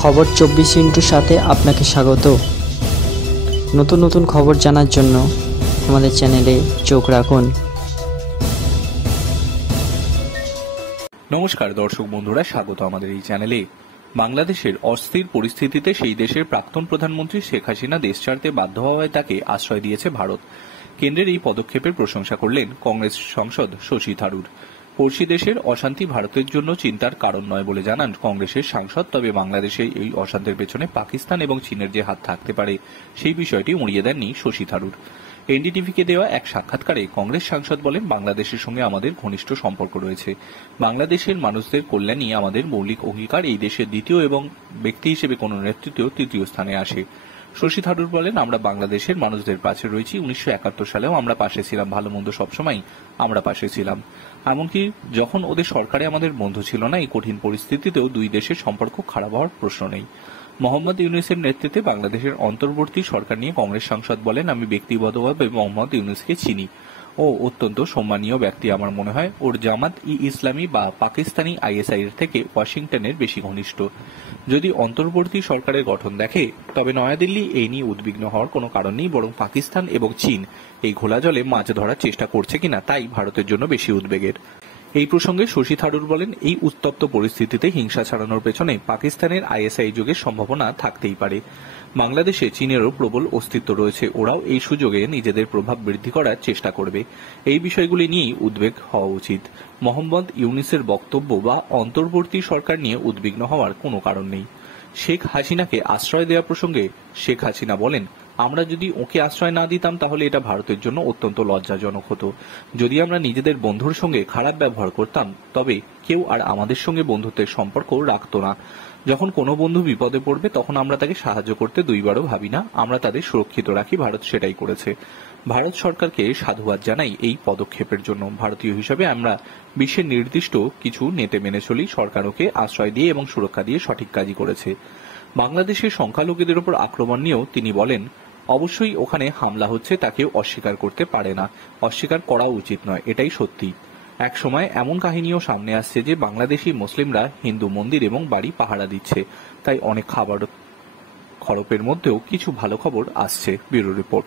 খবর 24 সাথে আপনাকে স্বাগত। নতুন নতুন খবর জানার জন্য আমাদের চ্যানেলে চোখ রাখুন। নমস্কার দর্শক বন্ধুরা, স্বাগত আমাদের এই চ্যানেলে। বাংলাদেশের অস্থির পরিস্থিতিতে সেই দেশের প্রাক্তন প্রধানমন্ত্রী শেখ হাসিনা দেশ ছাড়তে বাধ্য হওয়ায় তাকে আশ্রয় দিয়েছে ভারত। কেন্দ্রের এই পদক্ষেপের প্রশংসা করলেন কংগ্রেস সাংসদ শশী থারুর। পড়শি দেশের অশান্তি ভারতের জন্য চিন্তার কারণ নয় বলে জানান কংগ্রেসের সাংসদ। তবে বাংলাদেশে এই অশান্তির পেছনে পাকিস্তান এবং চীনের যে হাত থাকতে পারে সেই বিষয়টি উড়িয়ে দেননি শশী থারুর। এনডিটিভিকে দেওয়া এক সাক্ষাৎকারে কংগ্রেস সাংসদ বলেন, বাংলাদেশের সঙ্গে আমাদের ঘনিষ্ঠ সম্পর্ক রয়েছে। বাংলাদেশের মানুষদের কল্যাণই আমাদের মৌলিক অঙ্গীকার। এই দেশের দ্বিতীয় এবং ব্যক্তি হিসেবে কোনো নেতৃত্ব তৃতীয় স্থানে আসে। শশী থারুর বলেন, আমরা বাংলাদেশের মানুষদের পাশে রয়েছি। 1971 সালেও আমরা পাশে ছিলাম। ভালো মন্দ সবসময় আমরা পাশে ছিলাম। এমনকি যখন ওদের সরকারে আমাদের বন্ধু ছিল না, এই কঠিন পরিস্থিতিতেও দুই দেশের সম্পর্ক খারাপ হওয়ার প্রশ্ন নেই। মোহাম্মদ ইউনূসের নেতৃত্বে বাংলাদেশের অন্তর্বর্তী সরকার নিয়ে কংগ্রেস সাংসদ বলেন, আমি ব্যক্তিগতভাবে মোহাম্মদ ইউনূসকে চিনি। ও অত্যন্ত সম্মানীয় ব্যক্তি। আমার মনে হয় ওর জামাত ইসলামী বা পাকিস্তানি আইএসআই এর থেকে ওয়াশিংটনের বেশি ঘনিষ্ঠ। যদি অন্তর্বর্তী সরকারের গঠন দেখে, তবে নয়াদিল্লি এই নিয়ে উদ্বিগ্ন হওয়ার কোনো কারণ নেই, বরং পাকিস্তান এবং চীন এই ঘোলা জলে মাছ ধরার চেষ্টা করছে কিনা তাই ভারতের জন্য বেশি উদ্বেগের। এই প্রসঙ্গে শশী থারুর বলেন, এই উত্তপ্ত পরিস্থিতিতে হিংসা ছড়ানোর পেছনে পাকিস্তানের আইএসআই যোগের সম্ভাবনা থাকতেই পারে। বাংলাদেশে চীনেরও প্রবল অস্তিত্ব রয়েছে। ওরাও এই সুযোগে নিজেদের প্রভাব বৃদ্ধি করার চেষ্টা করবে। এই বিষয়গুলি নিয়েই উদ্বেগ হওয়া উচিত। মোহাম্মদ ইউনূসের বক্তব্য বা অন্তর্বর্তী সরকার নিয়ে উদ্বিগ্ন হওয়ার কোনো কারণ নেই। শেখ হাসিনাকে আশ্রয় দেওয়া প্রসঙ্গে শেখ হাসিনা বলেন, আমরা যদি ওকে আশ্রয় না দিতাম তাহলে এটা ভারতের জন্য অত্যন্ত লজ্জাজনক হতো। যদি আমরা নিজেদের বন্ধুর সঙ্গে খারাপ ব্যবহার করতাম, তবে কেউ আর আমাদের সঙ্গে বন্ধুত্বের সম্পর্ক রাখত না। যখন কোনো বন্ধু বিপদে পড়বে তখন আমরা তাকে সাহায্য করতে দুইবারও ভাবি না। আমরা তাদের সুরক্ষিত রাখি। ভারত সেটাই করেছে। ভারত সরকারকে সাধুবাদ জানাই এই পদক্ষেপের জন্য। ভারতীয় হিসেবে আমরা বিশ্বের নির্দিষ্ট কিছু নীতি মেনে চলি। সরকারকে আশ্রয় দিয়ে এবং সুরক্ষা দিয়ে সঠিক কাজই করেছে। বাংলাদেশের সংখ্যালঘুদের উপর আক্রমণ নিয়েও তিনি বলেন, অবশ্যই ওখানে হামলা হচ্ছে, তা কেউ অস্বীকার করতে পারে না। অস্বীকার করা উচিত নয়, এটাই সত্যি। এক সময় এমন কাহিনীও সামনে আসছে যে বাংলাদেশি মুসলিমরা হিন্দু মন্দির এবং বাড়ি পাহারা দিচ্ছে। তাই অনেক খাবার খরচের মধ্যেও কিছু ভালো খবর আসছে। Bureau report.